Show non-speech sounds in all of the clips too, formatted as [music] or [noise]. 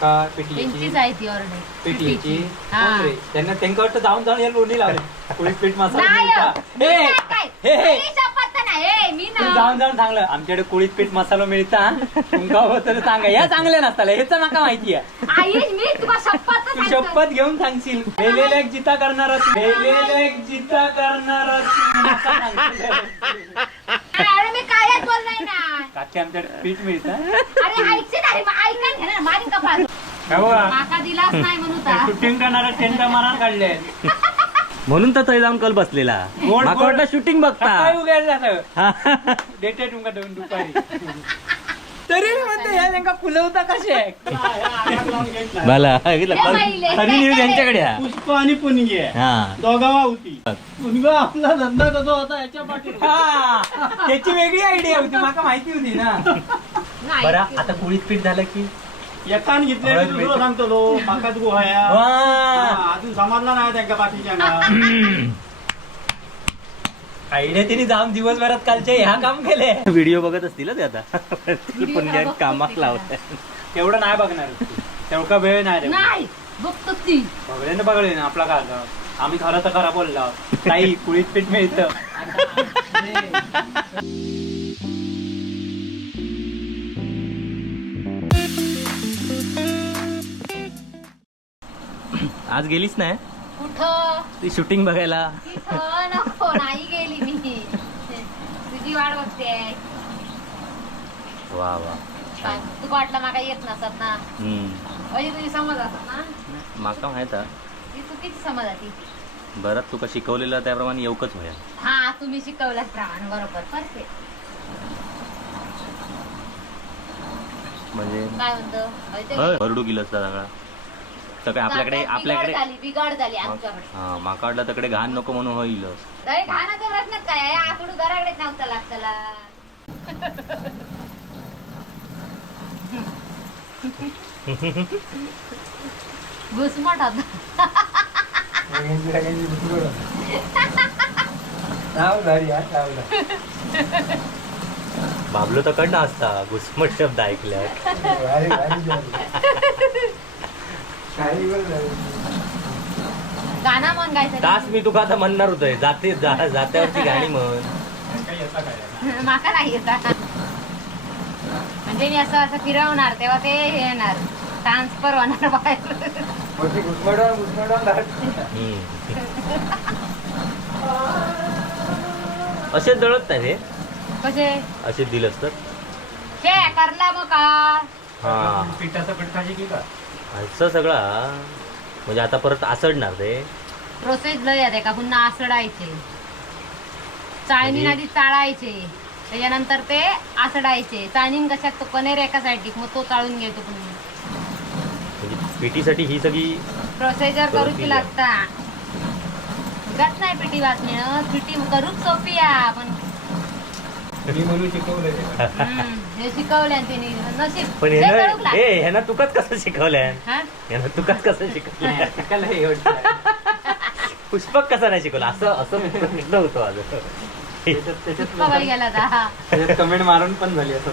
का पिटलीची त्यांचीच आहे ती ऑर्डर पिटलीची हा. कोण रे? त्यांना त्यांना वाटतं जाऊन जाऊन या लोणी लावले. कुळीत पीठ मसाला नाही मिळता. हो. हे, नाही काय. हे, हे. मी शपथ नाही. हे, मी तू ना जाऊन जाऊन सांगलं आमच्याकडे कुळीत पीठ मसाला मिळता तुमका तर सांगा. या चांगल्या नसताला. हेच माका माहिती आहे. आई मी तुला शपथ तू शपथ घेऊन सांगशील. मेलेल्या एक जिता करणार मेलेल्या एक जिता करणार अरे मी कायच बोललोय ना. काकी आमच्याकडे पीठ मिळतं अरे ऐकशील अरे मग ऐकून घे ना माझी कपाळ. काय बघा माका दिलाच नाही म्हणून ता. शूटिंग करणारा टेंट मारा काढले म्हणून तर थंय जाऊन कल बसलेला. गोड- माका वाटलं शूटिंग बघता. हा. डेटे तुमका दोन दुपारी. तरी मी म्हणते ह्या नेमका फुलवता कसे बाला हे बाईले. खरी न्यूज यांच्याकडे. पुष्प आणि पुनगे हा. दोघावा होती पुनगा आपला धंदा कसा होता याच्या पाठी हा. त्याची वेगळी आयडिया होती माका माहिती होती ना. नाही. बरं आता कुळीत पीठ झालं की? एकान घेतले दुसरं मिळते. सांगतो लो माका तू गोहाया वा. अजून समजला नाही त्यांच्या पाठीच्या आयडिया तिने जाऊन दिवसभरात कालचे ह्या काम केले व्हिडिओ बघत असतील ते आता. Video पुण्या बघतो कामाक ती लावलाय तेवढं नाही बघणार तेवढा वेळ नाही रे. नाही बघतो ती बघले ना बघले ना आपला काय. आम्ही खरं तर खरं बोललो. काही कुळीत पीठ मिळतं. आज गेलीच नाही? कुठं? ती शूटिंग बघायला तिथं नको नाही गेली मी तुझी वाट बघते वा वा. काय तू वाटलं माका येत नसत ना? हम्म. म्हणजे तुझी समज असत ना? माका माहीत हा. ती चुकीची समज आहे बरं तुका शिकवलेलं त्याप्रमाणे येऊकच होया. हा तुम्ही शिकवल्याप्रमाणे बरोबर. परफेक्ट. म्हणजे काय म्हणतो? होय, आहे? हरडू गेलं असता सगळा. तर काय आपल्याकडे बिघाड आपल्याकडे झाली बिघाड झाली आमच्याकडे. हा माका वाटलं तकडे घाण नको म्हणून होईल. दही खाण्याचा प्रश्नच काय आहे? आकडू घराकडेच नव्हता लागतला. घुसमट होता बाबलो तर कडनं असता घुसमट शब्द ऐकल्या गाणं म्हण गायचं तास मी तुका आता म्हणणार होतोय. जाते जा- जात्यावरची गाणी म्हण. माका नाही येत. म्हणजे मी असं असं फिरवणार तेव्हा ते हे येणार. ट्रान्सफर होणार बाहेर. हम्म. असे दळत नाही रे कसे? असे दिलंच तर. हे करला मग का? हा. पिठाचं पीठ खायची की का? असं सगळा म्हणजे आता परत आसडणार ते. प्रोसेस लय आहे का पुन्हा आसडायचे. चाळणी म्हणजे? आधी चाळायचे त्याच्यानंतर ते आसडायचे. चाळणीन कशात तो कनेर एकासाठी मग तो चाळून घेतो पुन्हा. म्हणजे पिटीसाठी ही सगळी प्रोसिजर करूची. लागता. उगाच नाही पिटी बातमी पिटी करूच सोपी आहे पण मी म्हणून शिकवलं हम्म, हे शिकवल्या तिने. नशीब. पण लय ह्यानं ह्यानं तुकाच कसं शिकवलंय? हा? ह्यानं तुकाच कसं शिकवलंय? शिकायला हे. पुष्पक कसा नाही शिकवलं? असं असं प्रश्न होतो आज. त्याच्यात त्याच्यात इतका बाई गेला होता, हा. त्याच्यात कमेंट मारून पण झाली असं.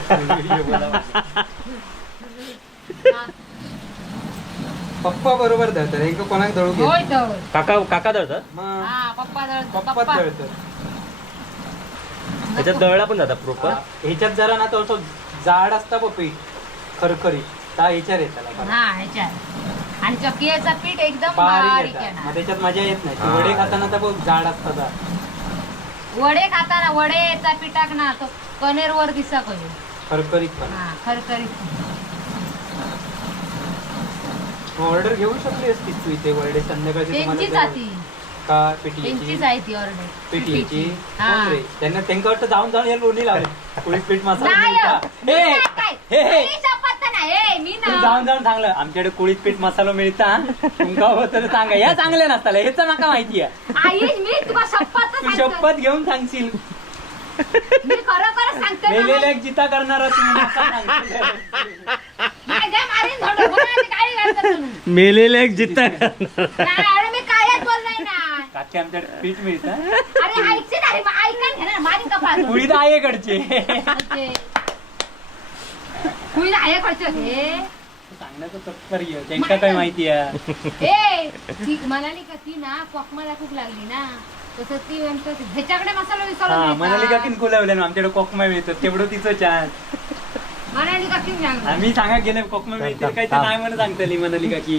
हा. पप्पा बरोबर धरतात. एक कोणाक दळू होय काका काका दळतात मग? हा पप्पा दळतो पप्पा पप्पा. दळतात त्याच्यात दळला पण जातात प्रोपर ह्याच्यात जरा ना तो जाड असता बघ पीठ. खरखरी त्या ह्याच्यात येतात हा ह्याच्यात आणि चकियाचा पीठ एकदम बारीक त्याच्यात मजा येत नाही. हा. वडे खाताना तर बघ जाड असतात वडे खाताना वडेचा पिठाक ना तो कनेर वर दिसा कधी खरखरीत पण. हा खरखरीत ऑर्डर घेऊ शकली असतीस तू इथे? वडे संध्याकाळची त्यांचीच तुम्हाला आहे ती का पिठलीची त्यांचीच आहे ती ऑर्डर पिठलीची हा कोण रे? त्यांना त्यांना वाटतं जाऊन जाऊन या लोणी लावले कुळीत पीठ मसाला नाही मिळता. हो. मी हे, नाही काय. हे, हे. मी शपथ नाही हे, मी तू ना जाऊन जाऊन सांगलं आमच्याकडे कुळीत पीठ मसाला मिळता तुमका होत तर सांगा या चांगल्या नसताला हेच माका माहिती आहे आई मी तुला शपथ तू शपथ घेऊन सांगशील मी खरं खरं सांगते ना. मेलेल्या एक जिता करणारा तू सांगशील. माझ्या मारीन? मेलेले एक जित्ता नाही, अरे मी कायच बोललोय ना काकी आमच्याकडे पीठ मिळतं. अरे ऐकशील? अरे मग ऐका ना माझी कपाळ कुळीत आहे कडचे आहे कडचे हे सांगण्याचं तात्पर्य त्यांका काय माहिती आहे? ए ती म्हणाली का ती ना कोकमाला खूप लागली ना. तसं ती म्हणतो ह्याच्याकडे मसाला हा. म्हणाली का किन कुलवले ना आमच्याकडे कोकमा मिळतो. तेवढं तिचं छान. म्हणाली का की आम्ही सांगा गेले कोकमा मिळते काही तर नाही म्हणून सांगतली म्हणाली का की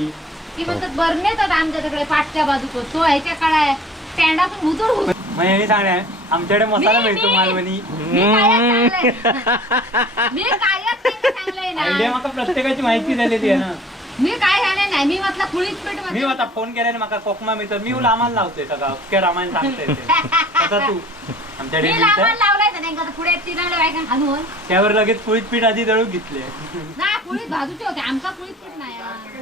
ती म्हणतात बरं आमच्याकडे पाठच्या बाजूक तो ह्याच्या काळा स्टँडातून होतो यांनी सांगणार. आमच्याकडे मसाला मी- मिळतो मी- मालवणी. मी कायच सांगलंय. मी कायच त्यांना सांगलंय आयडिया ना. माका प्रत्येकाची माहिती झालेली आहे ना. मी काय झालं नाही. मी म्हटलं कुळीच पीठ मी आता फोन केल्याने माका कोकमा मिळतो. मी रामायण लावतोय सगळं. अख्ख्या रामायण सांगतोय ते. तसा तू. आमच्याकडे मी मिळतं लावण लावलाय पुढे तिरवलं बायका घालून. त्यावर लगेच कुळीत पीठ आधी दळून घेतले. ना कुळीत भाजूचे होते. आमचा कुळीत पीठ नाही. हा.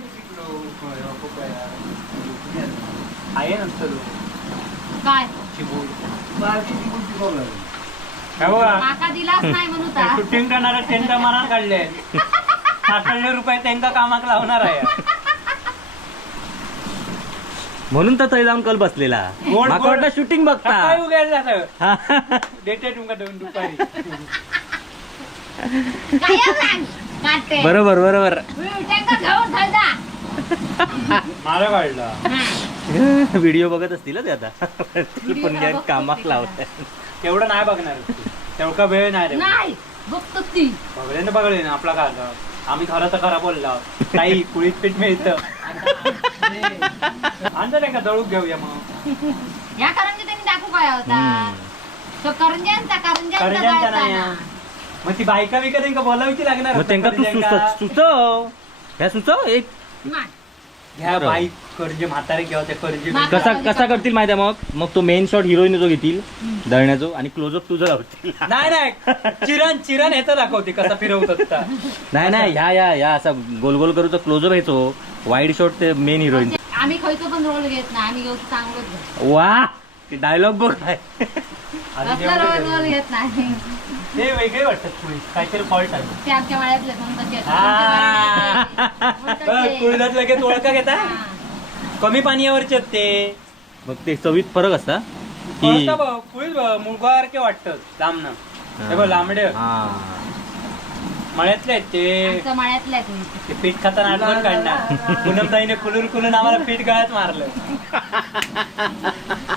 आहे नसतं काय? काका दिलाच नाही ता. शूटिंग करणारा मनात काढले. सातशे रुपये त्यांका कामाक लावणार आहे. म्हणून तर थंय जाऊन कल बसलेला. गोड- माका गोड. वाटलं शूटिंग बघता उघड झालं हा. डेटे तुमका दोन दुपारी. काय सांग बरोबर बरोबर. मी त्यांना घेऊन धरला मला काढला व्हिडिओ बघत असतील ते आता. पण काय बघतो कामाक ते लावत तेवढं नाही बघणार तेवढा वेळ नाही रे. नाही बघतो ती बघले ना बघले ना आपला काय आम्ही खरं तर खरा बोलला. काही कुळीत पीठ मिळतं. [laughs] आणतं नाही का दळूक घेऊया मग. या करंजी त्यांनी दाखवू काय होता. तो करंज्यांचा करंज्यांचा नाही. मग ती बायका बिका त्यांका बोलायची लागणार मग होतं त्यांका तू करंज्यांका. सुच- सुचव. ह्या सुचव एक. नाही. घ्या बरोबर. बाईक कर्जे म्हातारे किंवा ते कर्जे कसा कसा करतील माहिती आहे मग? मग तो मेन शॉट हिरोईन जो घेतील दळण्याचो आणि क्लोजअप तुझं लावतील [laughs] नाही नाही. चिरण चिरण ह्याचं दाखवते कसा फिरवत असता. नाही नाही ह्या या या असा गोल गोल करू तर क्लोजअप ह्याचो. वाईड शॉट ते मेन हिरोईन आम्ही खयचो पण रोल घेत नाही आम्ही घेऊ चांगलंच घेतो वा! डायलॉग बघ काय [laughs] रोल नाही. ते वेगळे वाटतात पोलीस काहीतरी फॉल्ट आहे. ते आमच्या वाड्यातले कुळदात लगेच ओळखा घेता. हा. कमी पाण्यावरचे आहेत ते. मग ते चवीत फरक असता की मुलगासारखे वाटतात लांबनं हे बघ लांबडे. हा. मळ्यातले आहेत ते. आमच्या माळ्यातले आहेत. ते. पीठ खाताना आठवण काढणार. [laughs] पूनम ताईने कुलून कुलून आम्हाला पीठ गळ्यात मारलं. [laughs]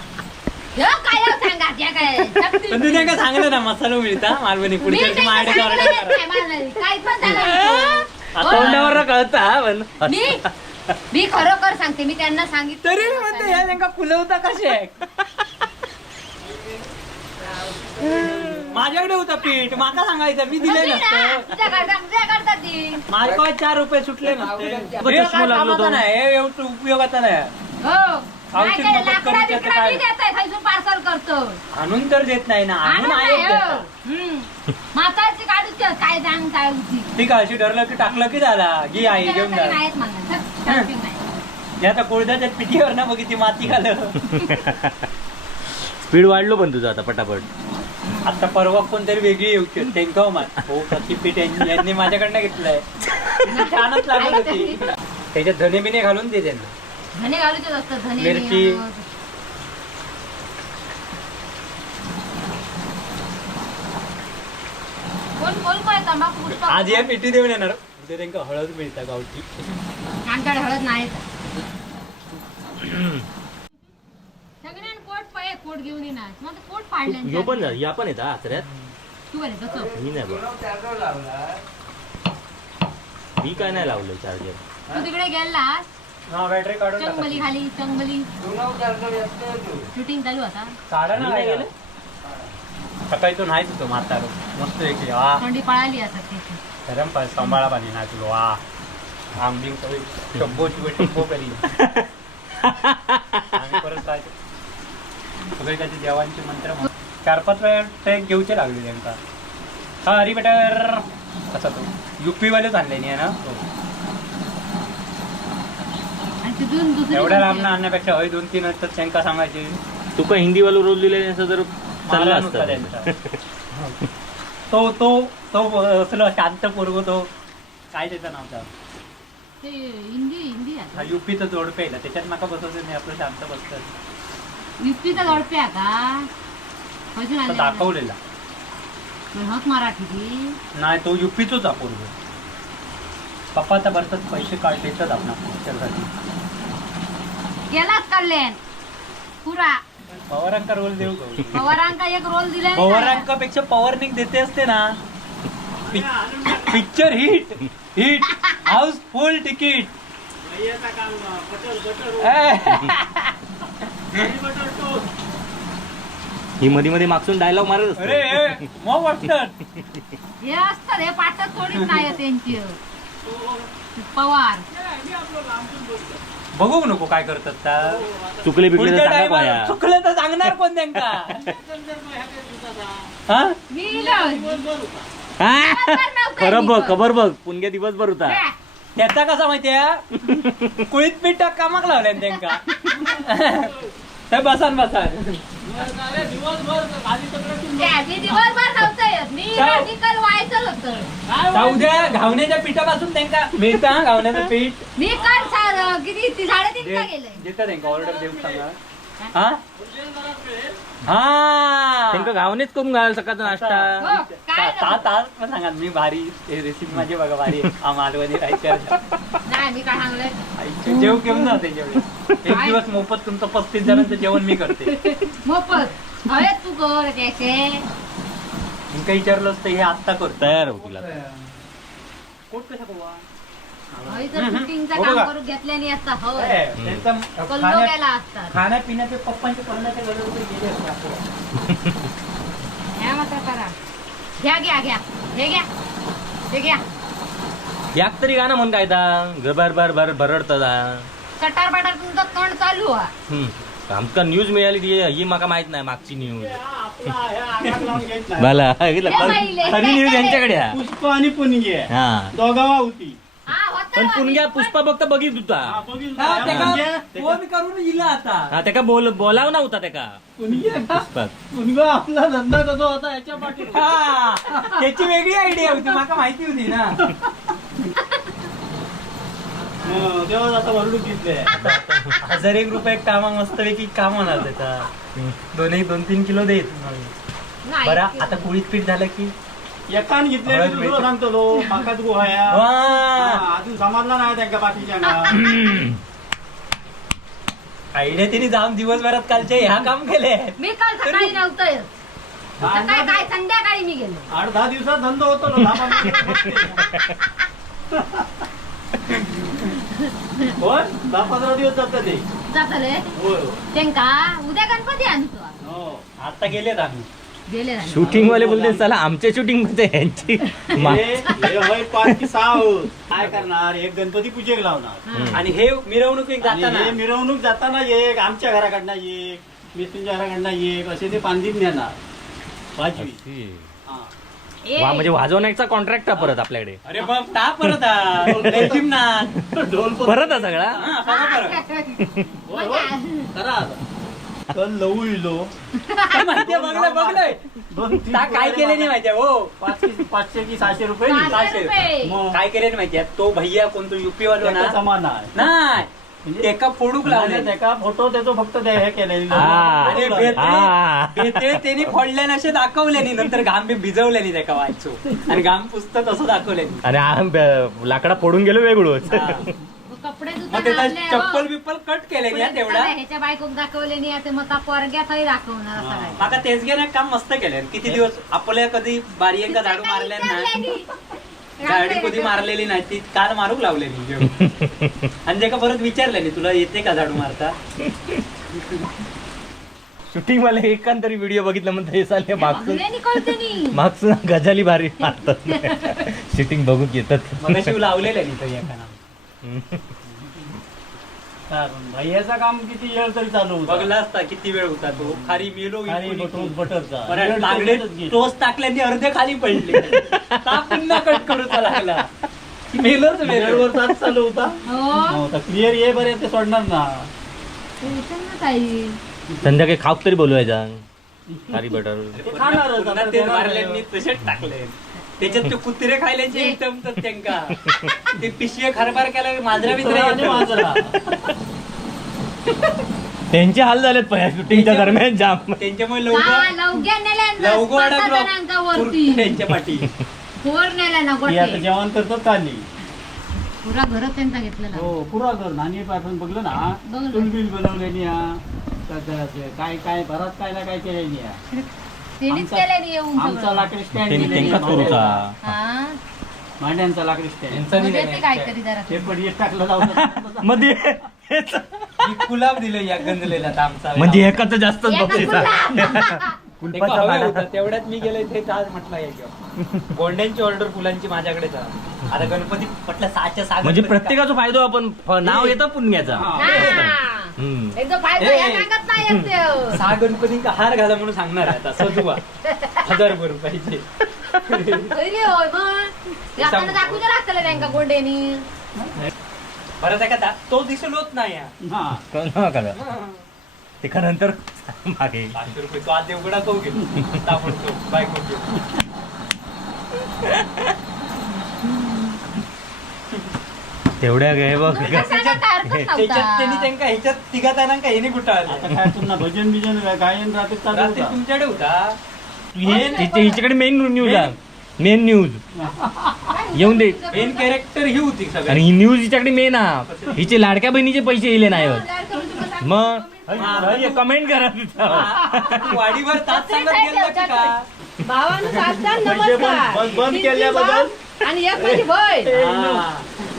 [laughs] पण तुझ्या काय सांगलं ना मसाला मिळता मालवणी पुढच्या त्यांना माझ्याकडे करा. तोंडावर कळता हा, पण. मी खरोखर सांगते मी त्यांना सांगितलं. तरी मी म्हणते ह्या त्यांका फुलवता कसे आहे माझ्याकडे होता पीठ माका सांगायचं मी दिले. होती ना, नसतं ती. चार रुपये सुटले नसते. हे तो. नाही हे एवढं उपयोगाचा नाही काय? देताय, पार्सल करतो. आणून तर देत नाही ना आणून देता. हो. काढूची काय ठीक आहे अशी की टाकलं की झाला? घे आई घेऊन जा. नाहीत नाही. हे आता पिठीवर ना बघितली माती घालं [laughs] स्पीड वाढलो पण तुझं आता पटापट. आता परवा कोणतरी वेगळी येऊ शकते त्यांका मात. हो कच्ची पीठ यांनी यांनी माझ्याकडनं घेतलंय. [laughs] छानच लागत होती. त्याच्यात धने बिने घालून दे त्यांना. धने घालूचेच असतात धने मिरची. कोण कोण कोण तंबाखू पुष्प? आज या पिठी देऊन येणार. उद्या त्यांका हळद मिळता गावठी आमच्याकडे हळद नाही [clears throat] सगळ्यांना कोट घेऊन येणार. मग ते कोट फाडले ह्यो पण या पण येता आचऱ्यात. तू बरे तसं मी नाही बघ मी काय नाही लावलं चार्जर तू तिकडे गेलास हा बॅटरी काढून चंगबली टाकायची. खाली चंगबली शूटिंग चालू आता. काढा ना मी नाही गेले. सकाळी तो नाहीच होतो म्हातारो. मस्त एक वा. थंडी पळाली आता त्याची गरम पाय सांभाळा पाणी ना तुला वा. आंबी सगळी शब्बो चिबो टिंबो करी आणि परत काय ते सगळे त्याचे देवांचे मंत्र म्हण- चार पाच वेळा ट्रेक घेऊचे लागले त्यांका हा हरी बेटर कसा तो. युपी वालेच आणले नाही ना? दुसरी एवढ्या लांब कोणती? आणण्यापेक्षा हय दोन तीन असतात त्यांका सांगायचे. तुका हिंदीवाला रोल दिले असं जर चाललं नुसता असतं. त्यांचा. तो तो तो असलो शांत पोरगो तो काय त्याचं नाव त्या ते हिंदी हिंदी हा आता युपीचं जोड पेला त्याच्यात नका बसवतो मी आपलं शांत युक्तीचा जोडपे आता तो दाखवलेला. पण होत मराठी ती नाही तो युपीचोच हा पोरगो. पप्पा आता बरंच पैसे काढ देतात आपण पिक्चरसाठी गेलाच कल्याण पुरा. पवारांका रोल देऊ का? पवारांका एक रोल दिला पवारांकापेक्षा पवारनिंग देते असते ना. Picture hit hit. House full ticket. ही मध्ये मध्ये मागसून डायलॉग मारत अरे असते मग वाटत. हे असतात हे पाठच थोडीच नाही त्यांची. पवार. बघू नको काय करतात त्या चुकले बिकले तर पुढच्या सांगा time ला पाया चुकलं तर सांगणार कोण त्यांका [laughs] हा? मी लावली. [laughs] खरं बघ खबर बघ. पुणग्या दिवसभर होता. हे, त्याचा कसा माहितीये? [laughs] कुळीत पीठ कामाक लावल्या त्यांका. हे, होतं. जाऊ द्या घावण्याच्या पिठापासून त्यांका मिळतं हा घावण्याचं पीठ. मी काल किती ती साडेतीन ला दे- गेले. देतात त्यांका ऑर्डर देऊ सांगा. हा? हा. त्यांना घावणेच करून घालायला सकाळचा नाश्ता. हो, काय ता- ता- तास पण सांगा मी भारी रेसिपी माझी बघा भारी आहे. आ मालवणी राहायच्या नाही मी काय सांगलंय जेव केव्हा नव्हते जेवढे एक दिवस मोफत तुमचं पस्तीस जणांचं जेवण मी करते. मोफत. तू कर त्याचे. तुमका विचारलं असतं हे आत्ता करतो तयार हो तुला. कोट कशा गोवा शूटिंगचं हो काम बघा. करून घेतल्याने असता हो त्यांचा कल्लो खाण्या- गेला असतात. खाण्यापिण्याचे पप्पांचे करण्याचे गरज गेले असते आपण. ह्या मात्र करा. घ्या घ्या घ्या. हे घ्या. हे घ्या. याक तरी गाणं म्हण काय बर बर कटार बटार तुमचं तोंड चालू आहे आमका न्यूज मिळाली ती ही माका माहीत नाही मागची न्यूज पुष्प मला न्यूज यांच्याकडे आहे. आणि पुणगे. हा. दोघावा हा, होतं. पण. पुणग्या पुष्पा बघता बघित हा, होता. हा, त्याका फोन करून इला आता. हा त्याका बोल बोलाव ना होता त्याका. पुणगे का? पुष्पात पुणगा आपला धंदा कसा होता याच्या हा, त्याची वेगळी आयडिया होती माका माहिती होती ना. हं, तेव्हाच आता वरडू घेतले. हजार एक रुपये कामा मस्तपैकी काम होणार त्याचा. दोन एक दोन तीन किलो देत नाही. बरं आता कुळीत पीठ झालं की? एकान घेतले दुसरं. सांगतो तो वा अजून समजला नाही त्यांच्या बाकीच्या आयडिया तिने जाऊन दिवसभरात कालचे ह्या काम केले मी काल सकाळी नव्हतं येत. सकाळी काय संध्याकाळी मी गेलो आठ दहा दिवसात धंदा होतो ना, दहा पंधरा. होय दहा पंधरा दिवस जातात ते जातले होय त्यांका उद्या गणपती आणतो हो. आता गेलेत आम्ही गेले नाही. शूटिंग वाले बोलते चला आमच्या शूटिंगमध्ये यांची मा- हे हे. काय करणार? एक गणपती पूजेक लावणार. आणि हे मिरवणुकीत आणि जाताना. हे मिरवणूक जाताना एक आमच्या घराकडनं एक मिस्त्रीच्या घराकडनं एक असे ते पांदीत नेणार. वाजवी हा. ए, वा म्हणजे वाजवण्याचा कॉन्ट्रॅक्ट परत आपल्याकडे. अरे मग ता परत. ढोल पण- परत सगळा? [laughs] लवू इलो. काय माहितीये बघलंय बघलंय. दोन तीन ता काय केले नाही माहितीये हो. पाच की पाचशे की सहाशे रुपये? सहाशे सहाशे. रुपये. मग? काय केले नाही माहितीये तो भैया कोणतो युपी वालो ना? आहे. नाही. म्हणजे तेका फोडूक लावले लावले? त्याका फोटो त्याचा फक्त ते हे केलेलं. हा. अरे लावले. हा. बेते त्यांनी फोडल्याने असे दाखवल्यानी नंतर घाम बी भिजवल्यानी त्याका वाचू आणि घाम पुसतं तसं दाखवल्यानी आणि आ- ब- लाकडा फोडून गेलो वेगळंच. हा. कपडे मग त्याचा. चप्पल बिप्पल कट केले ना तेवढा ह्याच्या बायकोक दाखवले नाही आता मग दाखवणार माका तेच गेल्या काम मस्त केले किती दिवस आपल्या कधी बारीयंका झाडू मारल्या नाही. झाडी कधी मारलेली नाही ती काल मारूक लावलेली. [laughs] आणि त्याका परत विचारलेली तुला येते का झाडू मारता? शूटिंग वाले एकांतरी व्हिडिओ बघितलं म्हणतो हे चालले मागसून नी. मागसून गजाली भारी मारतात. [laughs] शूटिंग बघून येतात. लावलेल्या नाही [laughs] कारण भैयाचं काम किती वेळ तरी चालू होतं. बघला असता किती वेळ होता तो. खाली मेलो खाली बटून बटरचा. परत वेळ लागले तोच गेला. टोस टाकल्याने अर्धे खाली पडले. का पुन्हा कट करूचा लागला. मेलोच मेलो वेळेवर तास चालू होता. हो. क्लिअर ये बरे ते सोडणार ना. टेन्शन ना काही संध्याकाळी खाऊक तरी बोलवायचा. खारी बटर. ते खाणारच पुन्हा आता ते देणार मारल्यांनी नाही. तसेच टाकले. त्याच्यात ते कुत्रे खायल्याचे एकदम तर त्यांका. ते पिशवे खरबार केला मांजरा आणि बिंजरा मांजरा. त्यांचे हाल झालेत पहिल्या शूटिंगच्या दरम्यान जाम. त्यांच्यामुळे लवकर लवकर अडकलो. त्यांच्या पाठी. ती आता जेवण करतात खाली पुरा घरच त्यांचा घेतलेला. हो पुरा घर. नाणी पासून बघलं ना बघलं. बनवलेली हा ते काय काय भरात काय ना काय केलेली हा त्यांनीच आमचा- केले येऊन आमचा सगळं. लाकडी स्टँड हा? भांड्यांचा लाकडी स्टँड. काहीतरी जरा ते पण एक टाकलं लावलं [laughs] मध्ये मी [laughs] गुलाब दिलं या गंजलेला आमचा म्हणजे एकाच जास्तच [laughs] एका बक्षीस तेवढ्यात मी गेले ते आज म्हटलं घेऊ. [laughs] गोंड्यांची ऑर्डर फुलांची माझ्याकडेच आहे. आता गणपती म्हटलं सहाच्या सहा म्हणजे गणपती प्रत्येकाचा फायदा आपण नाव येतं पुण्याचा. हम्म. एकदम फायदा या ए. सांगत नाही येत ते. सहा गणपतींका हार घाला म्हणून सांगणार आहे आता. सजवा हजार रुपयाचे पहिले परत आहे का दा- तो दिसलोच नाही. हा. हा कळलं का? ते का नंतर मागे. पाचशे रुपये तो आज देवगडा तो गेलो ताबडतोब बायको. तेवढ्या गे बघ. त्याच्यात त्यांनी त्यांका ह्याच्यात तिघा जणांका कुठं आता आले काय भजन बिजन गायन रात्री चालू रात्री होता. तुमच्याकडे होता. हे- हिच्याकडे मेन न्यूज आहे. मेन न्यूज येऊन दे. मेन कॅरेक्टर ही होती आणि ही न्यूज हिच्याकडे मेन हा. हिचे लाडक्या बहिणीचे पैसे येले नाही होत. मग कमेंट करा तिथं. वाडीवर तास सांगत गेलं की? का भावानं [laughs] साधतात पैसे बंद नमस्कार. बंद- बंद तीन केल्याबद्दल? भाव आणि एक माझी बहीण.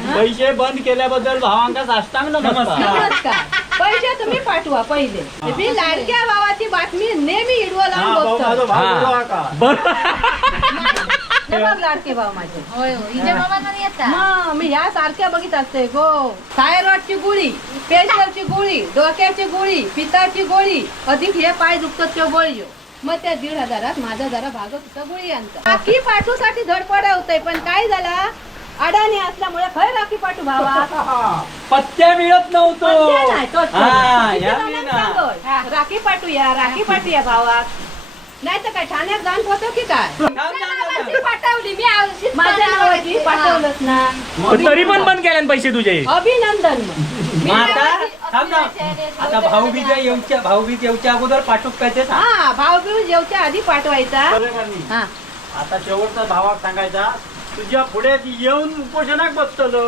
[laughs] पैसे बंद केल्याबद्दल भावांका साष्टांग नमस्कार. नमस्कार. पैसे तुम्ही पाठवा पहिले. मी लाडक्या भावाची बातमी नेहमी हिडवं हा, लावून भाऊ माझा बघतो भाऊ हा. बोलवा का? बरं. लाडके भाव माझे. होय हिच्या? मग मी ह्या सारख्या बघित असते गो. थायरॉइडची गोळी प्रेशरची गोळी डोक्याची गोळी पिताची गोळी अधिक हे पाय दुखतच्या गोळी. मग त्या दीड हजारात माझा जरा भागत होता गोळी आणता. राखी पाठूसाठी धडपड होतंय पण काय झाला? अडाणी असल्यामुळे खय राखी पाठू भावा. [laughs] पत्त्या मिळत नव्हतो. पत्त्या नाही, तोच हा, या जणांना. राखी पाठवूया राखी पाठवूया भावा. नाही तर काय ठाण्यात जाण होतो की काय. पाठवली मी आवश्यक माझ्या नावाची पाठवलंच ना. पण तरी पण बंद केले ना पैसे तुझे. अभिनंदन. मग. आता थांब ना. आता भाऊबीज येऊच्या भाऊबीज येऊच्या अगोदर पाठवू काय ते सांग. हा भाव घेऊन जेवच्या आधी पाठवायचा? हा. आता शेवटचा भावाक सांगायचा तुझ्या पुढे येऊन उपोषणाक बसतलो